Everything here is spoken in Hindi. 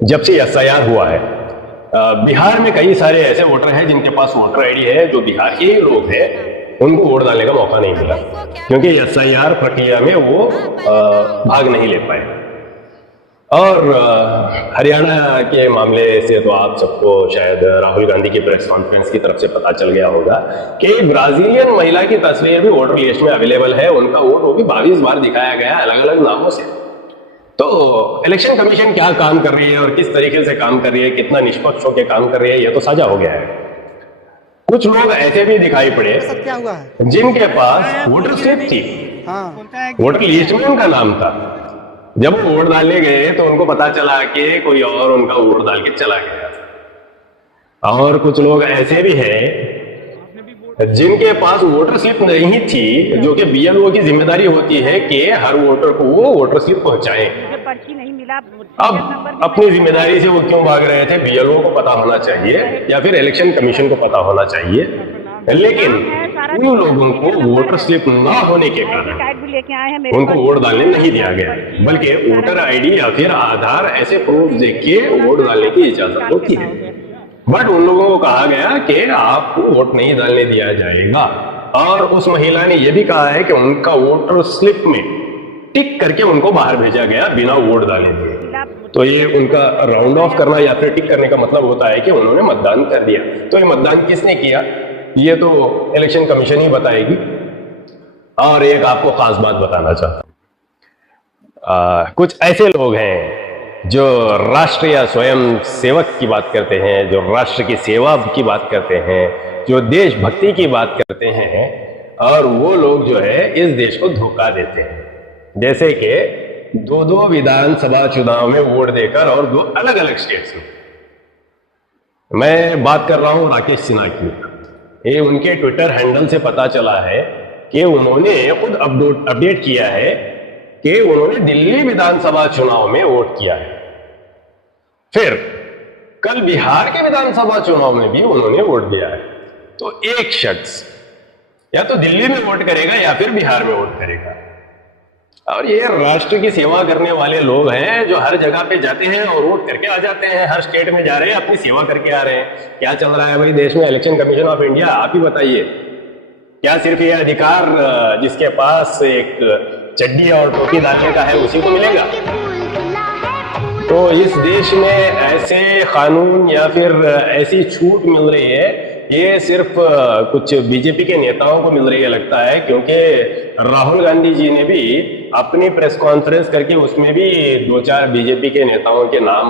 जब से एसआईआर हुआ है, बिहार में कई सारे ऐसे वोटर हैं जिनके पास वोटर आईडी है, जो बिहार के ही लोग हैं, उनको वोट डालने का मौका नहीं मिला क्योंकि एसआईआर प्रक्रिया में वो भाग नहीं ले पाए। और हरियाणा के मामले से तो आप सबको शायद राहुल गांधी की प्रेस कॉन्फ्रेंस की तरफ से पता चल गया होगा कि ब्राजीलियन महिला की तस्वीर भी वोटर लिस्ट में अवेलेबल है, उनका वोट वो भी 22 बार दिखाया गया अलग अलग नामों से। तो इलेक्शन कमीशन क्या काम कर रही है और किस तरीके से काम कर रही है, कितना निष्पक्ष होकर काम कर रही है, ये तो साझा हो गया है। कुछ लोग ऐसे भी दिखाई पड़े जिनके पास वोटर स्लिप थी, वोटर लिस्ट में उनका नाम था, जब वो वोट डालने गए तो उनको पता चला कि कोई और उनका वोट डाल के चला गया। और कुछ लोग ऐसे भी हैं जिनके पास वोटर स्लिप नहीं थी, जो कि बीएलओ की जिम्मेदारी होती है कि हर वोटर को वो वोटर स्लिप पहुंचाएं। पर्ची नहीं मिला, अब अपनी जिम्मेदारी से वो क्यों भाग रहे थे? बीएलओ को पता होना चाहिए या फिर इलेक्शन कमीशन को पता होना चाहिए, लेकिन उन लोगों को वोटर स्लिप ना होने के कारण उनको वोट डालने नहीं दिया गया, बल्कि वोटर आईडी या फिर आधार ऐसे प्रूफ देख के वोट डालने की इजाजत होती है। बट उन लोगों को कहा गया कि आपको वोट नहीं डालने दिया जाएगा। और उस महिला ने यह भी कहा है कि उनका वोटर स्लिप में टिक करके उनको बाहर भेजा गया बिना वोट डालने दिए। तो ये उनका राउंड ऑफ करना या फिर टिक करने का मतलब होता है कि उन्होंने मतदान कर दिया। तो ये मतदान किसने किया, ये तो इलेक्शन कमीशन ही बताएगी। और एक आपको खास बात बताना चाहता हूं, कुछ ऐसे लोग हैं जो राष्ट्र या स्वयं सेवक की बात करते हैं, जो राष्ट्र की सेवा की बात करते हैं, जो देशभक्ति की बात करते हैं, और वो लोग जो है इस देश को धोखा देते हैं। जैसे कि दो विधानसभा चुनाव में वोट देकर और 2 अलग अलग स्टेट्स में। मैं बात कर रहा हूं राकेश सिन्हा की। ये उनके ट्विटर हैंडल से पता चला है कि उन्होंने खुद अपडेट किया है कि उन्होंने दिल्ली विधानसभा चुनाव में वोट किया है। फिर कल बिहार के विधानसभा चुनाव में भी उन्होंने वोट दिया है। तो एक शख्स या तो दिल्ली में वोट करेगा या फिर बिहार में वोट करेगा। और ये राष्ट्र की सेवा करने वाले लोग हैं जो हर जगह पे जाते हैं और वोट करके आ जाते हैं, हर स्टेट में जा रहे हैं, अपनी सेवा करके आ रहे हैं। क्या चल रहा है भाई देश में? इलेक्शन कमीशन ऑफ इंडिया, आप ही बताइए। क्या सिर्फ ये अधिकार जिसके पास एक चड्डी और टोपी डालने का है उसी को मिलेगा? तो इस देश में ऐसे कानून या फिर ऐसी छूट मिल रही है, ये सिर्फ कुछ बीजेपी के नेताओं को मिल रही है लगता है, क्योंकि राहुल गांधी जी ने भी अपनी प्रेस कॉन्फ्रेंस करके उसमें भी 2-4 बीजेपी के नेताओं के नाम